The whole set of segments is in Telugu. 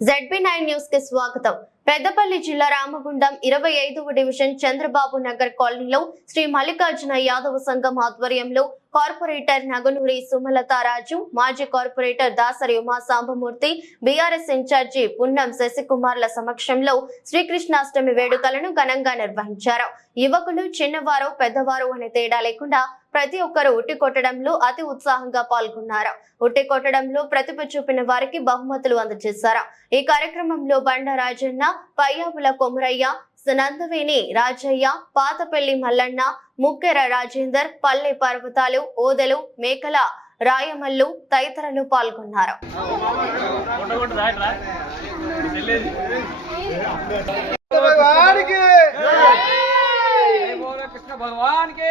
జెడ్బీ నైన్ న్యూస్కి స్వాగతం. పెద్దపల్లి జిల్లా రామగుండం ఇరవై ఐదవ డివిజన్ చంద్రబాబు నగర్ కాలనీలో శ్రీ మల్లికార్జున యాదవ సంఘం ఆధ్వర్యంలో కార్పొరేటర్ నగనూరి సుమలత రాజు మాజీ corporator Dasari Uma Sambamurthy BRS incharge Punnam శశికుమార్ల సమక్షంలో శ్రీకృష్ణాష్టమి వేడుకలను ఘనంగా నిర్వహించారు. యువకులు చిన్నవారు పెద్దవారు అనే తేడా లేకుండా ప్రతి ఒక్కరు ఉట్టి కొట్టడంలో అతి ఉత్సాహంగా పాల్గొన్నారు ఉట్టి కొట్టడంలో ప్రతిభ చూపిన వారికి బహుమతులు అందజేశారు ఈ కార్యక్రమంలో బండ రాజన్న పయ్యాపుల కొమరయ్య నందవేణి రాజయ్య పాతపల్లి మల్లన్న ముక్కెర రాజేందర్ పల్లె పర్వతాలు ఓదలు మేకల రాయమల్లు తదితరులు పాల్గొన్నారు భగవానికి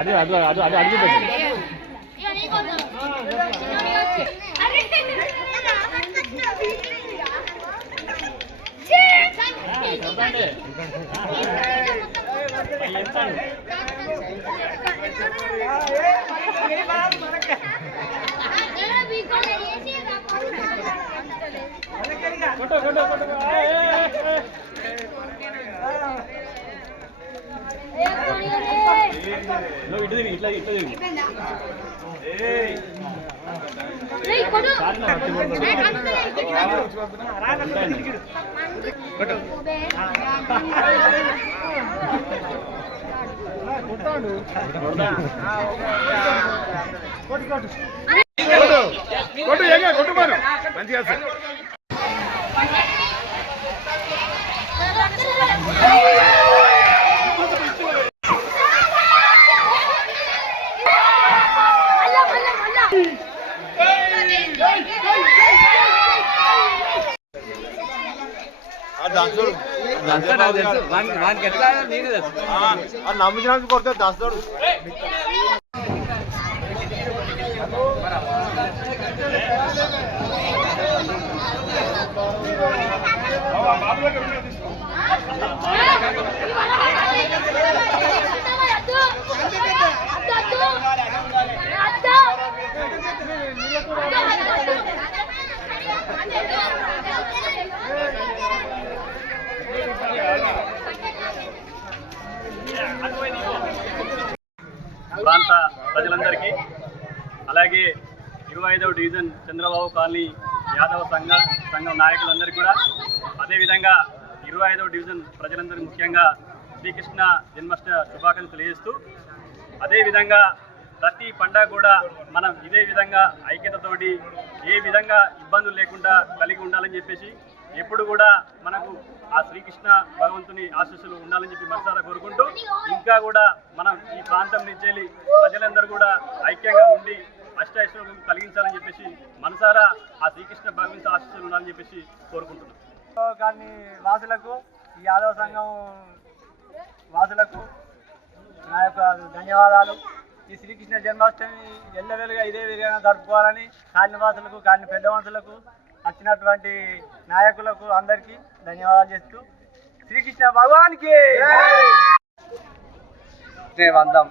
అది అది అది అది అడిగి పెట్టు నువ్వు ఇట్లా ఇట్లా కొట్టు. ఏగా కొట్టు మనం మంచిగా సార్ నమ్మించడానికి కొడితే దాస్తాడు. ప్రాంత ప్రజలందరికీ. అలాగే ఇరవై ఐదవ డివిజన్ చంద్రబాబు కాలనీ యాదవ సంఘ సంఘం నాయకులందరికీ కూడా. అదేవిధంగా ఇరవై ఐదవ డివిజన్ ప్రజలందరికీ ముఖ్యంగా శ్రీకృష్ణ జన్మాష్టమి శుభాకాంక్షలు తెలియజేస్తూ అదేవిధంగా ప్రతి పండగ కూడా మనం ఇదే విధంగా ఐక్యతతోటి ఏ విధంగా ఇబ్బందులు లేకుండా కలిగి ఉండాలని చెప్పేసి ఎప్పుడు కూడా మనకు ఆ శ్రీకృష్ణ భగవంతుని ఆశీస్సులు ఉండాలని చెప్పి మనసారా కోరుకుంటూ ఇంకా కూడా మనం ఈ ప్రాంతం నుంచి వెళ్ళి ప్రజలందరూ కూడా ఐక్యంగా ఉండి అష్టైశ్వర్యం కలిగించాలని చెప్పేసి మనసారా ఆ శ్రీకృష్ణ భగవంతు ఆశీస్సులు ఉండాలని చెప్పేసి కోరుకుంటున్నాం. కానీ వాసులకు ఈ యాదవ సంఘం వాసులకు నా యొక్క ధన్యవాదాలు. ఈ శ్రీకృష్ణ జన్మాష్టమి ఎల్లవేలుగా ఇదే విధంగా జరుపుకోవాలని కాలనివాసులకు వాసులకు పెద్ద పెద్దవంతులకు వచ్చినటువంటి నాయకులకు అందరికీ ధన్యవాదాలు చేస్తూ శ్రీకృష్ణ భగవానికి! కృష్ణే వందం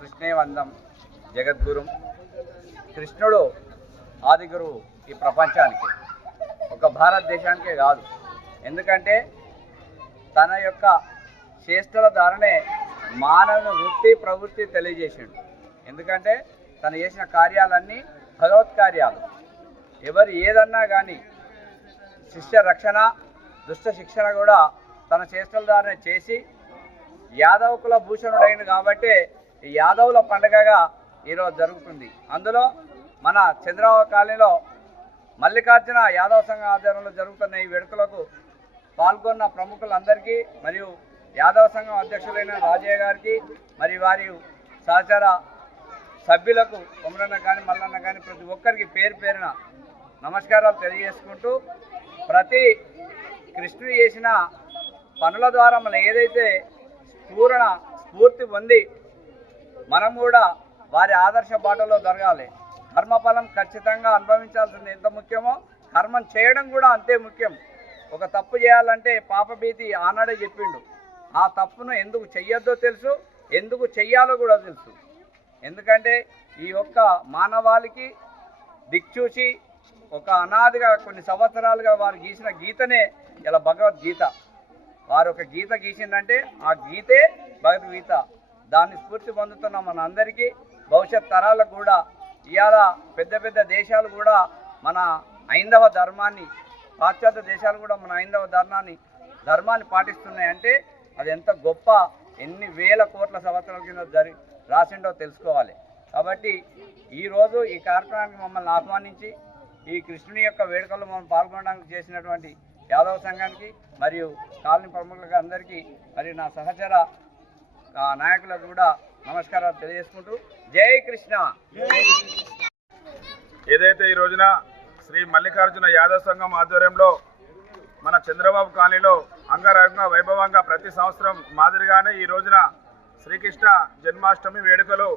కృష్ణే వందం జగద్గురు. కృష్ణుడు ఆది గురువు ఈ ప్రపంచానికి. ఒక భారతదేశానికే కాదు. ఎందుకంటే తన యొక్క చేష్టల ద్వారానే మానవుని వృత్తి ప్రవృత్తి తెలియజేసిండు. ఎందుకంటే తను చేసిన కార్యాలన్నీ భగవత్ కార్యాలు. ఎవరు ఏదన్నా కానీ శిష్య రక్షణ దుష్ట శిక్షణ కూడా తన చేష్టల ద్వారానే చేసి యాదవ కుల భూషణుడైంది కాబట్టి ఈ యాదవుల పండగగా ఈరోజు జరుగుతుంది. అందులో మన చంద్రబాబు కాలనీలో మల్లికార్జున యాదవ సంఘం ఆధ్వర్యంలో జరుగుతున్న ఈ వేడుకలకు పాల్గొన్న ప్రముఖులందరికీ మరియు యాదవ సంఘం అధ్యక్షులైన రాజయ్య గారికి మరి వారి సహచర సభ్యులకు కొమరన్న కానీ మల్లన్న కానీ ప్రతి ఒక్కరికి పేరు పేరున నమస్కారాలు తెలియజేసుకుంటూ ప్రతి కృష్ణుడు చేసిన పనుల ద్వారా మనం ఏదైతే స్ఫూరణ స్ఫూర్తి పొంది మనం కూడా వారి ఆదర్శ బాటలో జరగాలి కర్మఫలం ఖచ్చితంగా అనుభవించాల్సింది ఎంత ముఖ్యమో కర్మం చేయడం కూడా అంతే ముఖ్యం. ఒక తప్పు చేయాలంటే పాపభీతి ఆనాడే చెప్పిండు. ఆ తప్పును ఎందుకు చెయ్యొద్దో తెలుసు ఎందుకు చెయ్యాలో కూడా తెలుసు. ఎందుకంటే ఈ యొక్క మానవాళికి దిక్చూచి ఒక అనాదిగా కొన్ని సంవత్సరాలుగా వారు గీసిన గీతనే ఇలా భగవద్గీత. వారు ఒక గీత గీసిందంటే ఆ గీతే భగవద్గీత. దాన్ని స్ఫూర్తి పొందుతున్న మన అందరికీ భవిష్యత్ తరాలకు కూడా ఇవాళ పెద్ద పెద్ద దేశాలు కూడా మన ఐందవ ధర్మాన్ని పాశ్చాత్య దేశాలు కూడా మన ఐందవ ధర్మాన్ని ధర్మాన్ని పాటిస్తున్నాయి అంటే అది ఎంత గొప్ప ఎన్ని వేల కోట్ల సంవత్సరాల కింద జరి రాసిండో తెలుసుకోవాలి. కాబట్టి ఈరోజు ఈ కార్యక్రమానికి మమ్మల్ని ఆహ్వానించి ఈ కృష్ణుని యొక్క వేడుకల్లో మనం పాల్గొనడానికి చేసినటువంటి యాదవ సంఘానికి మరియు కాలనీ ప్రముఖులకు అందరికీ మరియు నా సహచర నాయకులకు కూడా నమస్కారాలు తెలియజేసుకుంటూ జై కృష్ణ. ఏదైతే ఈ రోజున శ్రీ మల్లికార్జున యాదవ సంఘం ఆధ్వర్యంలో మన చంద్రబాబు కాలనీలో అంగరంగ వైభవంగా ప్రతి సంవత్సరం మాదిరిగానే ఈ రోజున శ్రీకృష్ణ జన్మాష్టమి వేడుకలు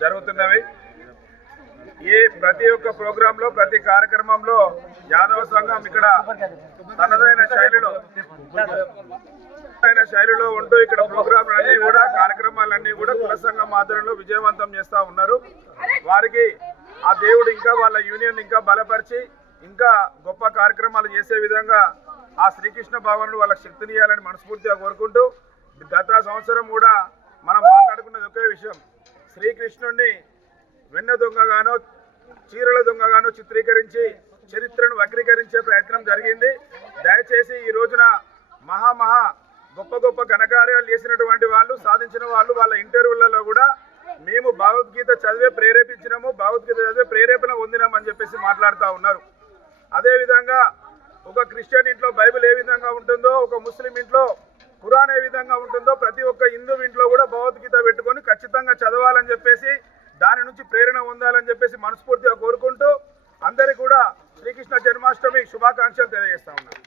జరుగుతున్నవి. ఈ ప్రతి ఒక్క ప్రోగ్రాంలో ప్రతి కార్యక్రమంలో యాదవ సంఘం ఇక్కడ తనదైన శైలిలో తనదైన శైలిలో ఉంటూ ఇక్కడ ప్రోగ్రాంలన్నీ కూడా కార్యక్రమాలన్నీ కూడా కుల సంఘం ఆధ్వర్యంలో విజయవంతం చేస్తూ ఉన్నారు. వారికి ఆ దేవుడు ఇంకా వాళ్ళ యూనియన్ ఇంకా బలపరిచి ఇంకా గొప్ప కార్యక్రమాలు చేసే విధంగా ఆ శ్రీకృష్ణ భగవానుడు వాళ్ళకి శక్తినియాలని మనస్ఫూర్తిగా కోరుకుంటూ గత సంవత్సరం కూడా మనం మాట్లాడుకున్నది ఒకే విషయం. శ్రీకృష్ణుడిని వెన్న దొంగగానో చీరల దొంగగానో చిత్రీకరించి చరిత్రను వక్రీకరించే ప్రయత్నం జరిగింది. దయచేసి ఈ రోజున మహా మహా గొప్ప గొప్ప ఘనకార్యాలు చేసినటువంటి వాళ్ళు సాధించిన వాళ్ళు వాళ్ళ ఇంటర్వ్యూలలో కూడా మేము భగవద్గీత చదివే ప్రేరేపించినాము భగవద్గీత చదివే ప్రేరేపణ పొందినామని చెప్పేసి మాట్లాడుతూ ఉన్నారు. అదేవిధంగా ఒక క్రిస్టియన్ ఇంట్లో బైబిల్ ఏ విధంగా ఉంటుందో ఒక ముస్లిం ఇంట్లో ఖురాన్ ఏ విధంగా ఉంటుందో ప్రతి ఒక్క హిందూ ఇంట్లో కూడా భగవద్గీత పెట్టుకొని ఖచ్చితంగా చదవాలని చెప్పేసి దాని నుంచి ప్రేరణ పొందాలని చెప్పేసి మనస్ఫూర్తిగా కోరుకుంటూ అందరికీ కూడా శ్రీకృష్ణ జన్మాష్టమి శుభాకాంక్షలు తెలియజేస్తా ఉన్నాను.